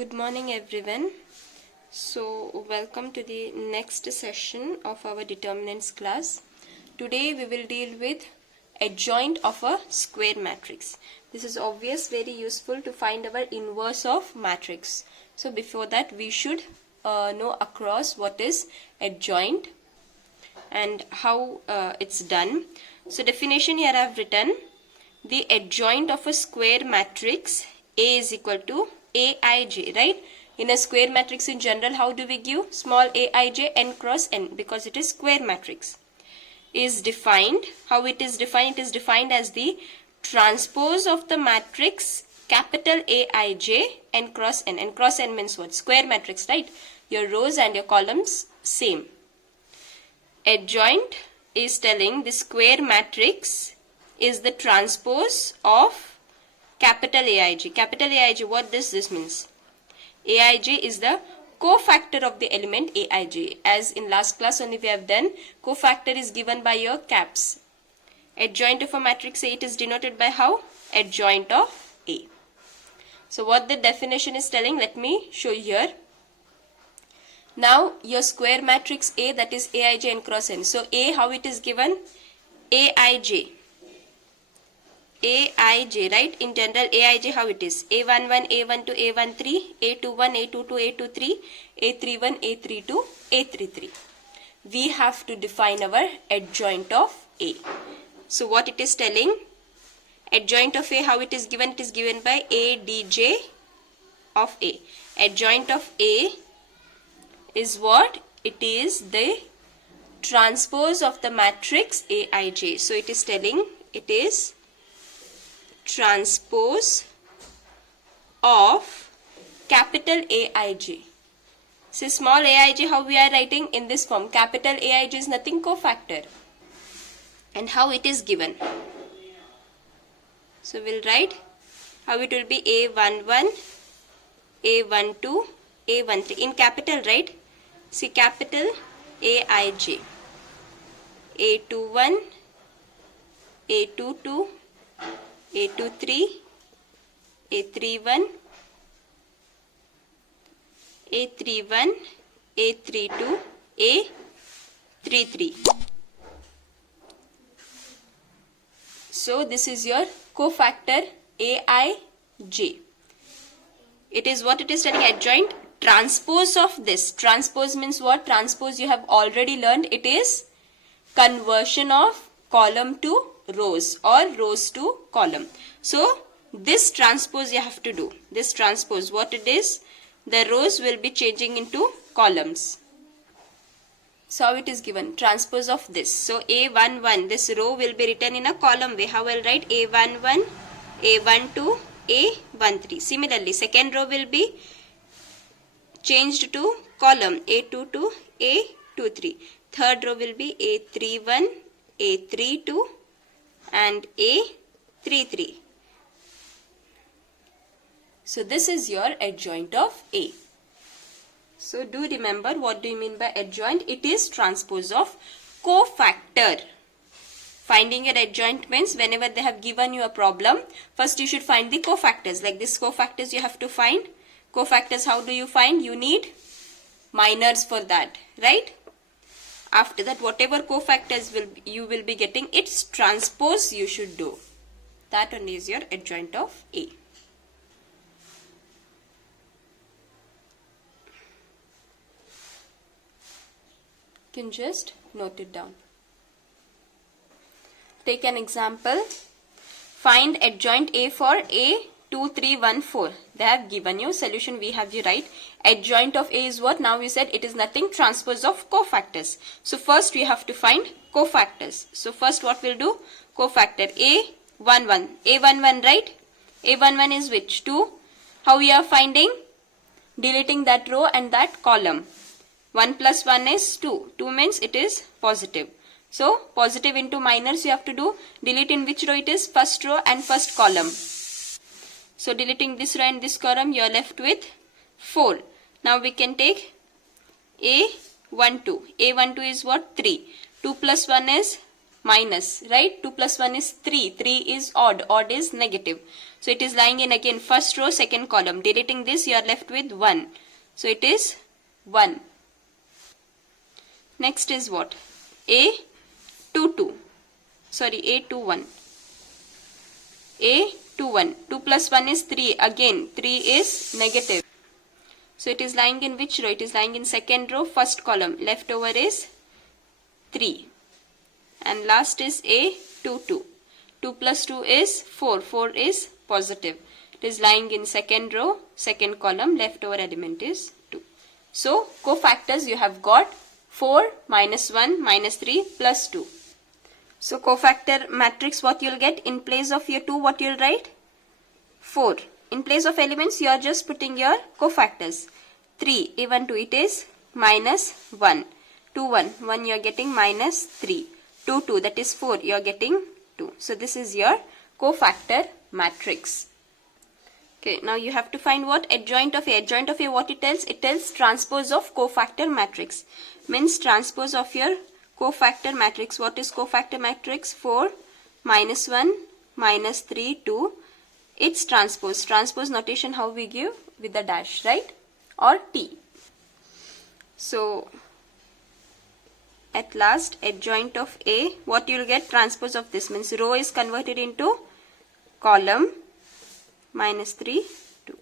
Good morning everyone. So welcome to the next session of our determinants class. Today we will deal with adjoint of a square matrix. This is obvious, very useful to find our inverse of matrix. So before that we should know across what is adjoint and how it's done. So definition here I have written: the adjoint of a square matrix A is equal to Aij, right? In a square matrix in general, how do we give? Small aij n cross n, because it is square matrix. Is defined. How it is defined? It is defined as the transpose of the matrix capital Aij n cross n. N cross n means what? Square matrix, right? Your rows and your columns same. Adjoint is telling the square matrix is the transpose of capital Aij. Capital Aij, what does this means? Aij is the cofactor of the element Aij. As in last class only we have done, cofactor is given by your caps. Adjoint of a matrix A, it is denoted by how? Adjoint of A. So what the definition is telling, let me show you here. Now your square matrix A, that is Aij n cross n. So A, how it is given? Aij. Aij, right? In general, Aij, how it is? A11, A12, A13, A21, A22, A23, A31, A32, A33. We have to define our adjoint of A. So what it is telling? Adjoint of A, how it is given? It is given by Adj of A. Adjoint of A is what? It is the transpose of the matrix Aij. So it is telling it is transpose of capital Aij. So small aij, how we are writing in this form? Capital Aij is nothing, cofactor. And how it is given? So we'll write how it will be: A11, A12, A13. In capital, right? See, capital Aij. A21, A22, A23, A31, A31, A32, A33. So this is your cofactor Aij. It is what it is telling, adjoint. Transpose of this. Transpose means what? Transpose you have already learned. It is conversion of column to rows or rows to column. So this transpose you have to do. This transpose, what it is? The rows will be changing into columns. So how it is given? Transpose of this. So A11, this row will be written in a column way. How I will write? A11, A12, A13. Similarly, second row will be changed to column A22, A23. Third row will be A31, A32 and A33. So this is your adjoint of A. So do remember, what do you mean by adjoint? It is transpose of cofactor. Finding your adjoint means whenever they have given you a problem, first you should find the cofactors. Like this cofactors you have to find. Cofactors, how do you find? You need minors for that, right? After that, whatever cofactors you will be getting, its transpose you should do. That only is your adjoint of A. You can just note it down. Take an example. Find adjoint A for A2314. They have given you solution. We have you write adjoint of A is what? Now we said it is nothing, transpose of cofactors. So first we have to find cofactors. So first what we'll do? Cofactor A11. A11, right? A11 is which? 2. How we are finding? Deleting that row and that column. 1 plus 1 is 2. 2 means it is positive. So positive into minors you have to do. Delete in which row it is? First row and first column. So deleting this row and this column, you are left with 4. Now we can take A12. A12 is what? 3. 2 plus 1 is minus, right? 2 plus 1 is 3. 3 is odd. Odd is negative. So it is lying in again first row, second column. Deleting this, you are left with 1. So it is 1. Next is what? A 2 2. Sorry, A 2 1. A 2 1. 2 plus 1 is 3. Again 3 is negative. So it is lying in which row? It is lying in second row, first column. Left over is 3. And last is A 2 2. 2 plus 2 is 4. 4 is positive. It is lying in second row, second column. Leftover element is 2. So cofactors you have got 4, minus 1, minus 3, plus 2. So cofactor matrix, what you'll get in place of your 2, what you'll write? 4. In place of elements, you are just putting your cofactors. 3, A1, 2, it is minus 1. 2, 1, 1 you are getting minus 3. 2, 2, that is 4, you are getting 2. So this is your cofactor matrix. Okay, now you have to find what? Adjoint of A. Adjoint of A, what it tells? It tells transpose of cofactor matrix. Means transpose of your cofactor matrix. What is cofactor matrix? 4, minus 1, minus 3, 2. Its transpose. Transpose notation how we give? With the dash, right? Or T. So, at last, adjoint of A, what you will get? Transpose of this. Means row is converted into column, minus 3, 2.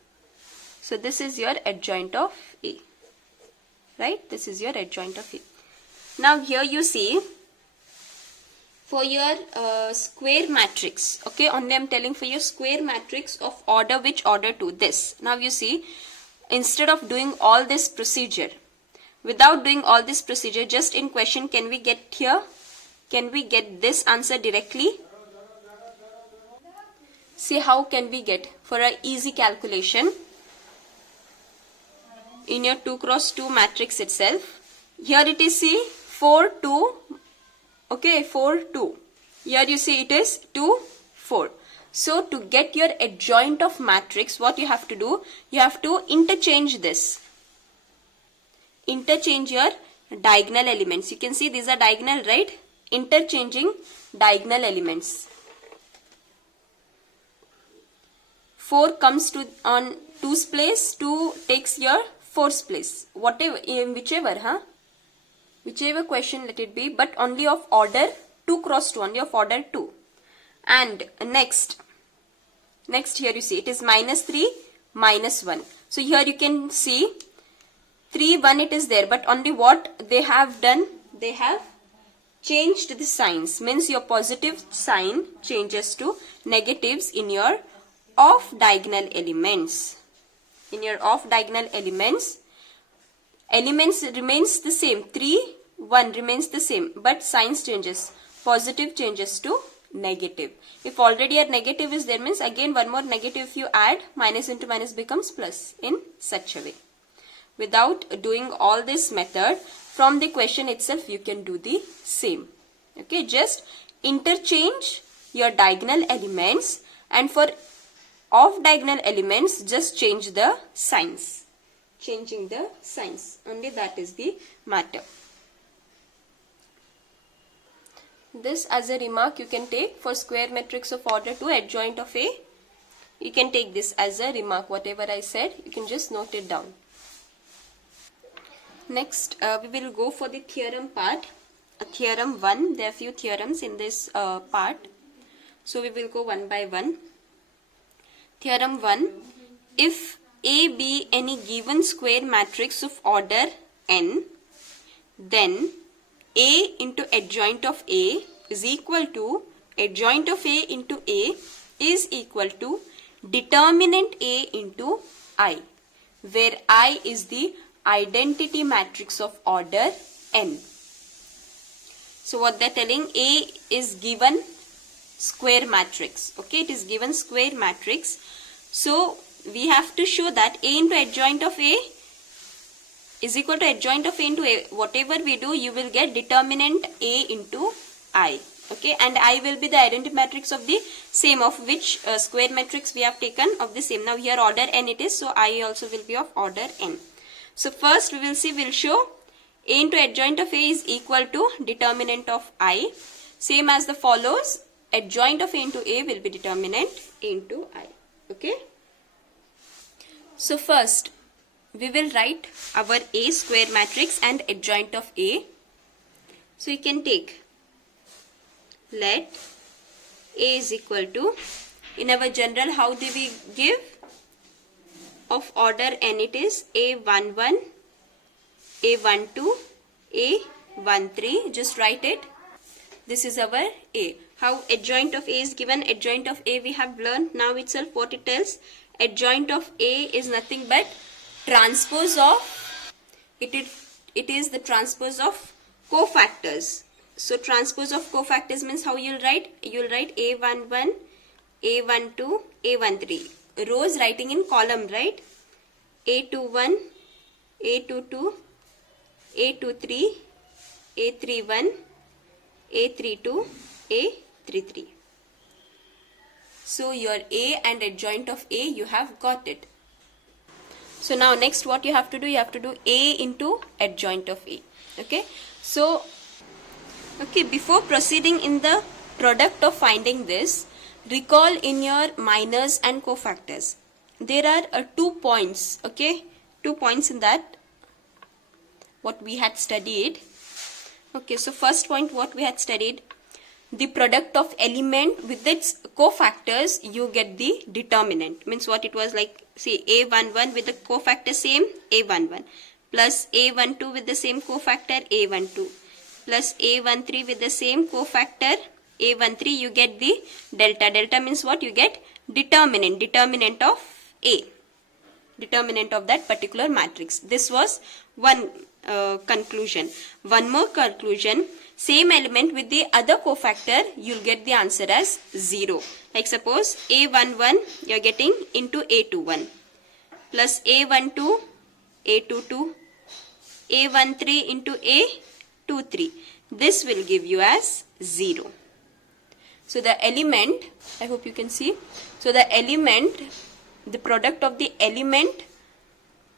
So, this is your adjoint of A. Right? This is your adjoint of A. Now, here you see, for your square matrix, okay, only I am telling for your square matrix of order, which order to this. Now you see, instead of doing all this procedure, without doing all this procedure, just in question, can we get here? Can we get this answer directly? See how can we get for an easy calculation in your 2 cross 2 matrix itself. Here it is, see, 4, 2. Okay, 4, 2. Here you see it is 2, 4. So to get your adjoint of matrix, what you have to do? You have to interchange this. Interchange your diagonal elements. You can see these are diagonal, right? Interchanging diagonal elements. 4 comes to on 2's place, 2 takes your 4's place. Whatever, whichever, whichever question let it be, but only of order 2 cross 2, only of order 2. And next here you see it is minus 3, minus 1. So here you can see 3, 1 it is there, but only what they have done? They have changed the signs. Means your positive sign changes to negatives in your off diagonal elements. In your off diagonal elements remains the same. 3, 1 remains the same, but signs changes. Positive changes to negative. If already a negative is there, means again one more negative if you add, minus into minus becomes plus, in such a way. Without doing all this method, from the question itself you can do the same. Okay, just interchange your diagonal elements, and for off diagonal elements just change the signs. Changing the signs, only that is the matter. This as a remark you can take for square matrix of order 2, adjoint of A. You can take this as a remark. Whatever I said, you can just note it down. Next, we will go for the theorem part. Theorem 1. There are few theorems in this part. So we will go one by one. Theorem 1. If A be any given square matrix of order n, then A into adjoint of A is equal to adjoint of A into A is equal to determinant A into I, where I is the identity matrix of order n. So what they're telling, A is given square matrix. Okay, it is given square matrix. So we have to show that A into adjoint of A is equal to adjoint of A into A. Whatever we do, you will get determinant A into I. Okay, and I will be the identity matrix of the same, of which square matrix we have taken of the same. Now here order n it is, so I also will be of order n. So first we will see, we will show A into adjoint of A is equal to determinant of I. Same as the follows, adjoint of A into A will be determinant A into I. Okay. So first, we will write our A square matrix and adjoint of A. So you can take, let A is equal to, in our general, how do we give? Of order n, it is A11, A12, A13. Just write it. This is our A. How adjoint of A is given? Adjoint of A we have learned now itself what it tells. Adjoint of A is nothing but transpose of, it is the transpose of cofactors. So transpose of cofactors means how you'll write? You'll write A11, A12, A13. Rows writing in column, right? A21, A22, A23, A31, A32, A33. So your A and adjoint of A, you have got it. So now next what you have to do? You have to do A into adjoint of A. Okay. So, okay, before proceeding in the product of finding this, recall in your minors and cofactors. There are 2 points. Okay. 2 points in that what we had studied. Okay, so first point what we had studied, the product of element with its cofactors, you get the determinant. Means what it was like, see, A11 with the cofactor same, A11, plus A12 with the same cofactor, A12, plus A13 with the same cofactor, A13, you get the delta. Delta means what? You get determinant, determinant of A, determinant of that particular matrix. This was one conclusion. One more conclusion, same element with the other cofactor, you'll get the answer as 0. Like suppose A11 you're getting into A21 plus A12, A22, A13 into A23. This will give you as 0. So the element, I hope you can see. So the element, the product of the element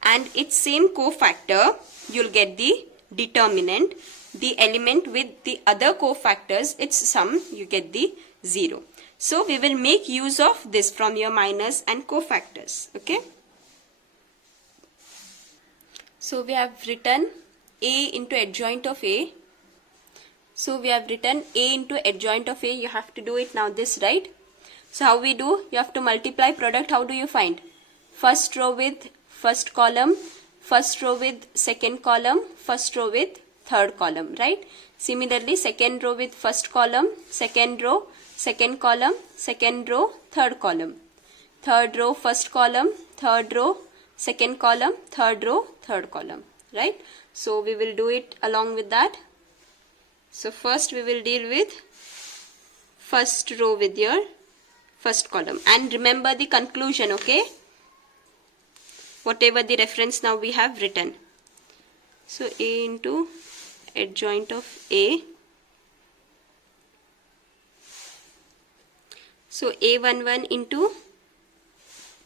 and its same cofactor, you'll get the determinant. The element with the other cofactors, its sum, you get the 0. So we will make use of this from your minors and cofactors. Okay. So we have written A into adjoint of A. So we have written A into adjoint of A. You have to do it now this, right? So how we do? You have to multiply product. How do you find? First row with first column, first row with second column, first row with third column, right? Similarly, second row with first column, second row, second column, second row, third column. Third row, first column, third row, second column, third row, third column, right? So we will do it along with that. So first we will deal with first row with your first column. And remember the conclusion, okay? Whatever the reference now we have written. So A into adjoint of A. So A11 into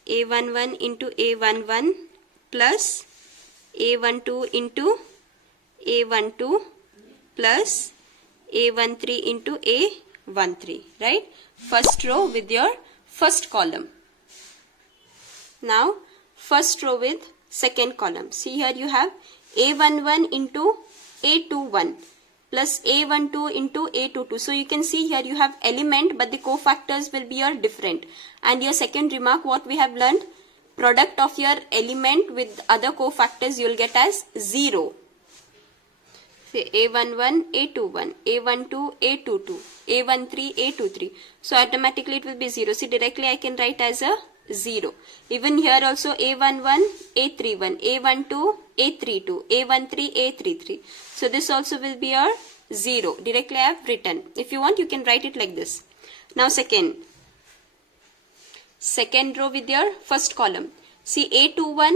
A11 plus A12 into A12 plus A13 into A13, right? First row with your first column. Now first row with second column. See here you have A11 into A21 plus A12 into A22. So you can see here you have element but the cofactors will be your different. And your second remark, what we have learned, product of your element with other cofactors you will get as 0. Say A11, A21, A12, A22, A13, A23. So automatically it will be 0. See, directly I can write as a 0. Even here also A11, A31, A12, A32, A13, A33. So this also will be your 0. Directly I have written. If you want, you can write it like this. Now second row with your first column. See A21,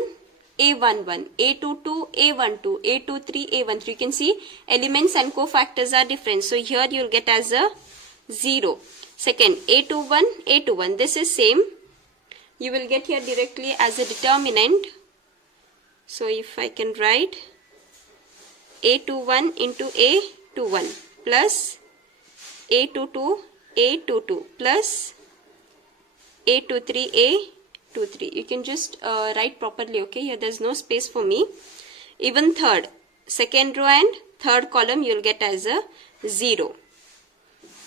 A11, A22, A12, A23, A13. You can see elements and cofactors are different. So here you will get as a 0. Second, A21, A21. This is same. You will get here directly as a determinant. So if I can write A21 into A21 plus A22, A22 plus A23, 2, 3. You can just write properly, okay? Here there's no space for me. Even third, second row and third column you'll get as a 0.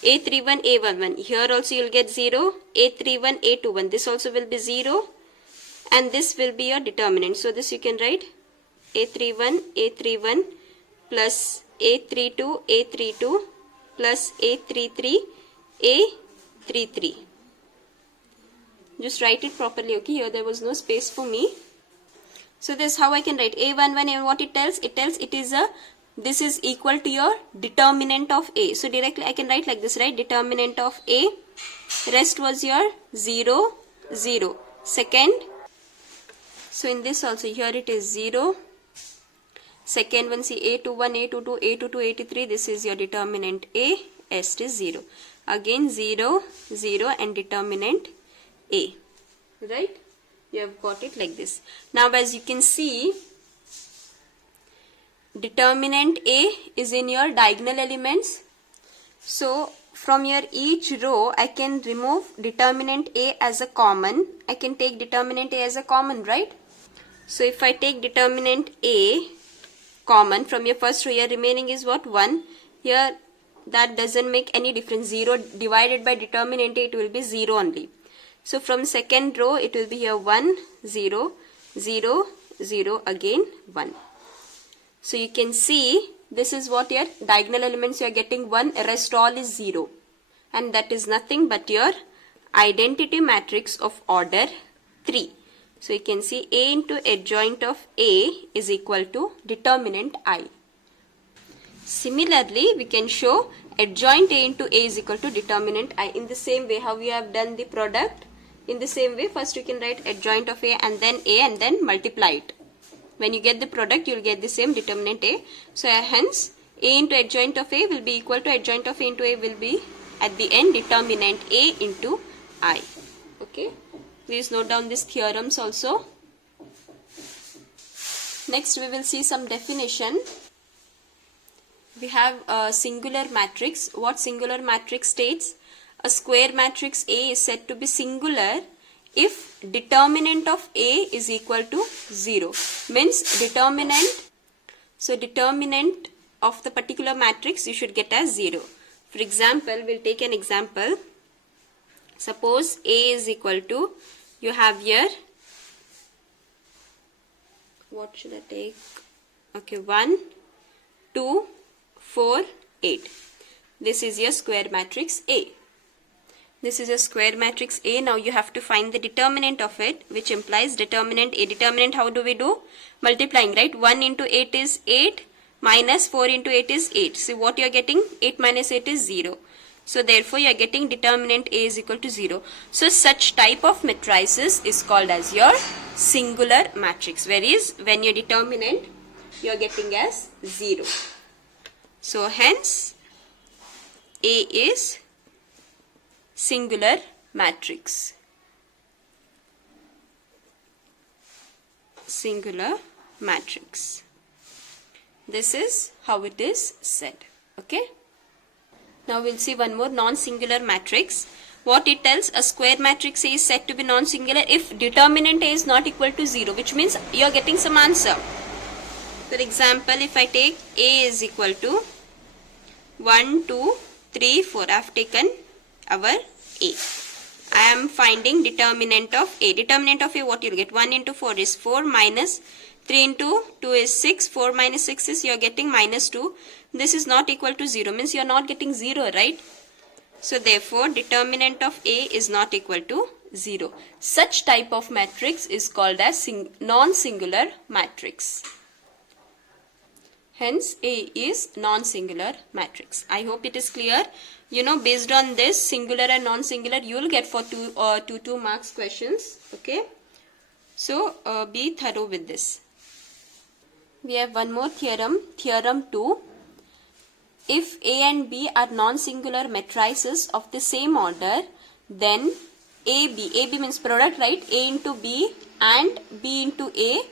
A31, A11. Here also you'll get 0. A31, A21. This also will be 0. And this will be your determinant. So this you can write A31, A31 plus A32, A32 plus A33, A33. Just write it properly, okay? Here there was no space for me. So this is how I can write A11, and what it tells? It tells it is this is equal to your determinant of A. So directly I can write like this, right? Determinant of A. Rest was your 0, 0. Second. So in this also, here it is 0. Second one, see A21, A22, A22, 83. This is your determinant A. S is 0. Again 0, 0 and determinant A. Right? You have got it like this. Now as you can see, determinant A is in your diagonal elements. So from your each row, I can remove determinant A as a common. I can take determinant A as a common, right? So if I take determinant A common from your first row, here remaining is what? 1. Here that doesn't make any difference. 0 divided by determinant A, it will be 0 only. So from second row, it will be here 1, 0, 0, 0, again 1. So you can see this is what your diagonal elements you are getting 1, rest all is 0. And that is nothing but your identity matrix of order 3. So you can see A into adjoint of A is equal to determinant I. Similarly, we can show adjoint A into A is equal to determinant I. In the same way, how we have done the product, in the same way, first you can write adjoint of A and then multiply it. When you get the product, you will get the same determinant A. So hence, A into adjoint of A will be equal to adjoint of A into A will be at the end determinant A into I. Okay. Please note down these theorems also. Next we will see some definition. We have a singular matrix. What singular matrix states? A square matrix A is said to be singular if determinant of A is equal to 0. Means determinant. So determinant of the particular matrix you should get as 0. For example, we'll take an example. Suppose A is equal to, you have here, what should I take? Okay, 1, 2, 4, 8. This is your square matrix A. This is a square matrix A. Now you have to find the determinant of it, which implies determinant A. Determinant, how do we do? Multiplying, right? 1 into 8 is 8, minus 4 into 8 is 8. See what you are getting? 8 minus 8 is 0. So therefore you are getting determinant A is equal to 0. So such type of matrices is called as your singular matrix. Whereas when your determinant you are getting as 0. So hence A is singular matrix. Singular matrix. This is how it is said. Okay. Now we'll see one more non-singular matrix. What it tells, a square matrix A is said to be non-singular if determinant A is not equal to 0, which means you are getting some answer. For example, if I take A is equal to 1, 2, 3, 4, I have taken our A. I am finding determinant of A. Determinant of A, what you'll get? 1 into 4 is 4, minus 3 into 2 is 6, 4 minus 6 is you are getting minus 2. This is not equal to 0, means you are not getting 0, right? So therefore determinant of A is not equal to 0. Such type of matrix is called as non-singular matrix. Hence A is non-singular matrix. I hope it is clear. You know, based on this singular and non-singular, you will get for 2 marks questions. Okay. So be thorough with this. We have one more theorem. Theorem 2. If A and B are non-singular matrices of the same order, then AB means product, right? A into B and B into A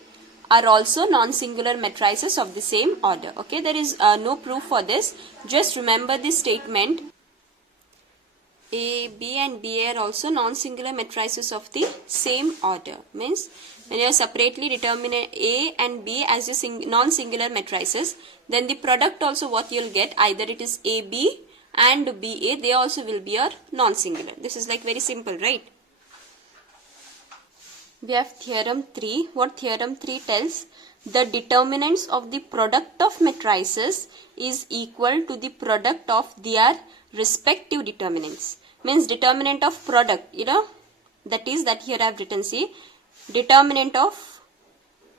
are also non-singular matrices of the same order. Okay, there is no proof for this. Just remember this statement. A, B and B are also non-singular matrices of the same order. Means when you are separately determining A and B as your non-singular matrices, then the product also what you will get, either it is AB and BA, they also will be your non-singular. This is like very simple, right? We have theorem 3. What theorem 3 tells? The determinants of the product of matrices is equal to the product of their respective determinants. Means determinant of product, that is that here I have written, see, determinant of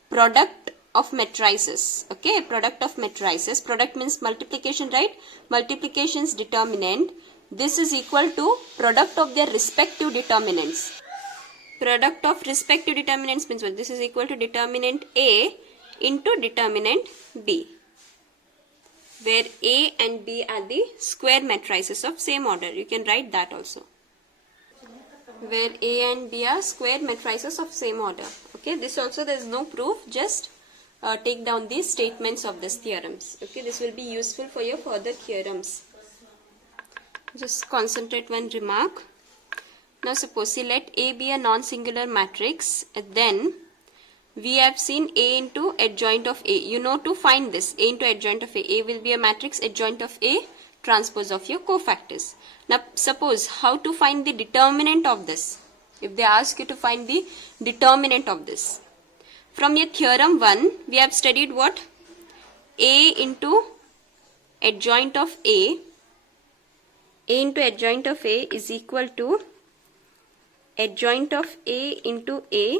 product of matrices. Okay, product of matrices. Product means multiplication, right? Multiplication's determinant. This is equal to product of their respective determinants. Product of respective determinants means what? This is equal to determinant A into determinant B, where A and B are the square matrices of same order. You can write that also. Where A and B are square matrices of same order. Okay, this also there is no proof. Just take down these statements of these theorems. Okay, this will be useful for your further theorems. Just concentrate one remark. Now suppose, see, let A be a non-singular matrix, then we have seen A into adjoint of A. You know to find this, A into adjoint of A. A will be a matrix adjoint of A, transpose of your cofactors. Now suppose how to find the determinant of this. If they ask you to find the determinant of this. From your theorem 1, we have studied what? A into adjoint of A. A into adjoint of A is equal to adjoint of A into A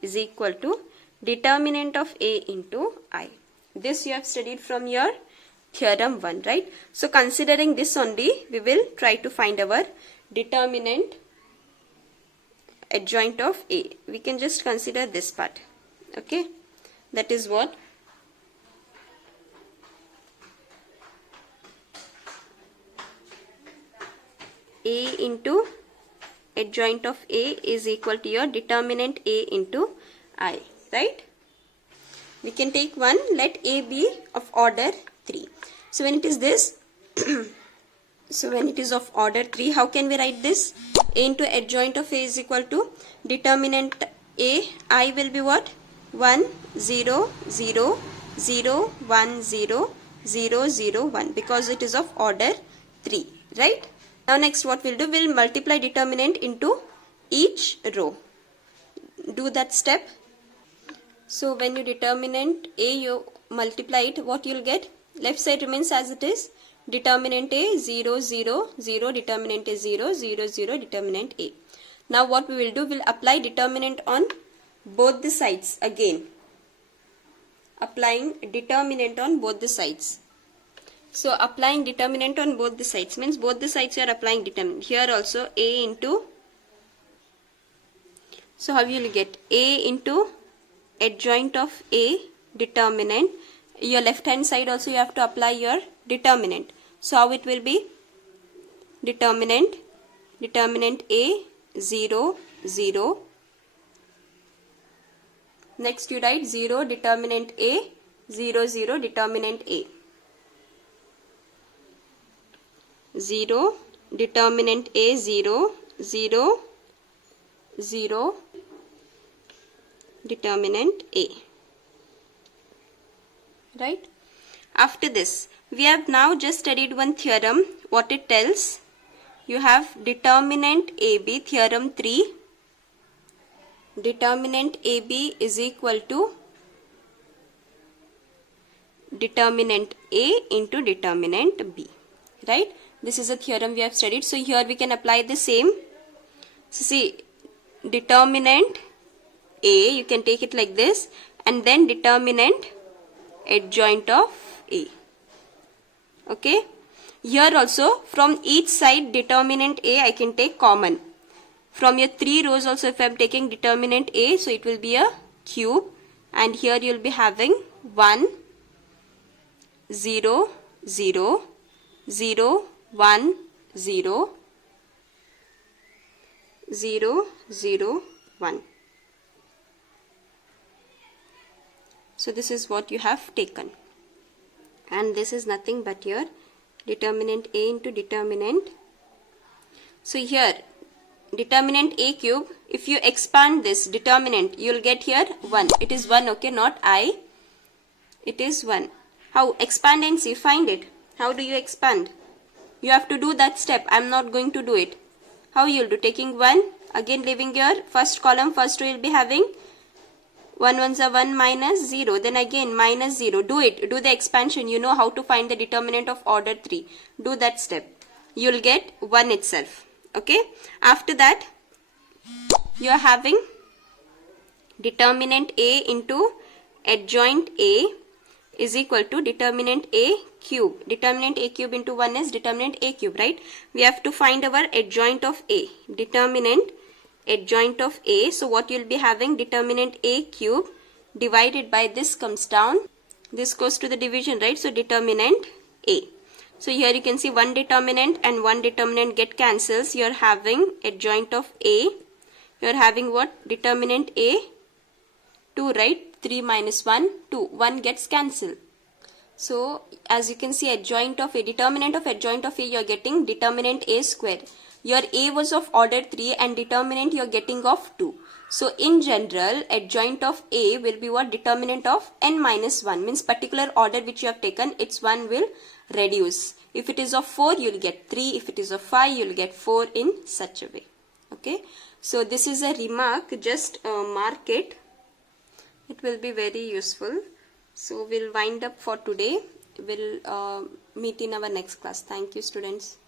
is equal to determinant of A into I. This you have studied from your theorem 1, right? So considering this only, we will try to find our determinant adjoint of A. We can just consider this part. Okay, that is what? A into adjoint of A is equal to your determinant A into I, right? We can take one, let A be of order 3. So when it is this, so when it is of order 3, how can we write this? A into adjoint of A is equal to determinant A, I will be what? 1, 0, 0, 0, 1, 0, 0, 0, 1, because it is of order 3, right? Now next what we'll do, we'll multiply determinant into each row. Do that step. So when you determinant A, you multiply it, what you'll get? Left side remains as it is. Determinant A 0, 0, 0, determinant A 0, 0, 0, determinant A. Now what we will do, we'll apply determinant on both the sides again. Applying determinant on both the sides. So applying determinant on both the sides means both the sides you are applying determinant. Here also A into, so how you will get? A into adjoint of A determinant. Your left hand side also you have to apply your determinant. So how it will be? Determinant A 0, 0. Next you write 0 determinant A 0, 0 determinant A. 0 determinant A 0, 0, 0 determinant A, right? After this we have now just studied one theorem. What it tells? You have determinant AB, theorem 3. Determinant AB is equal to determinant A into determinant B, right? This is a theorem we have studied. So here we can apply the same. So see, determinant A, you can take it like this, and then determinant adjoint of A. Okay. Here also from each side determinant A I can take common. From your 3 rows also if I am taking determinant A, so it will be a cube, and here you will be having 1, 0, 0, 0, 1, 0, 0, 0, 1. So this is what you have taken, and this is nothing but your determinant A into determinant. So here determinant a cube, if you expand this determinant, you will get here 1. It is 1, okay, not I. It is 1. How? Expand and see. Find it. How do you expand? You have to do that step. I am not going to do it. How you will do? Taking 1, again leaving your first column, first row you will be having 1 ones are 1 minus 0. Then again minus 0. Do it. Do the expansion. You know how to find the determinant of order 3. Do that step. You will get 1 itself. Okay. After that, you are having determinant A into adjoint A is equal to determinant A cube. Determinant A cube into 1 is determinant A cube, right? We have to find our adjoint of A. Determinant adjoint of A. So what you will be having? Determinant A cube divided by this comes down. This goes to the division, right? So determinant A. So here you can see one determinant and one determinant get cancels. You are having adjoint of A. You are having what? Determinant A 2, right? 3 minus 1, 2. 1 gets cancelled. So as you can see, adjoint of A, determinant of adjoint of A, you are getting determinant A square. Your A was of order 3 and determinant you are getting of 2. So in general, adjoint of A will be what? Determinant of n minus 1. Means particular order which you have taken, its 1 will reduce. If it is of 4, you will get 3. If it is of 5, you will get 4 in such a way. Okay. So this is a remark. Just mark it. It will be very useful. So we'll wind up for today. We'll meet in our next class. Thank you, students.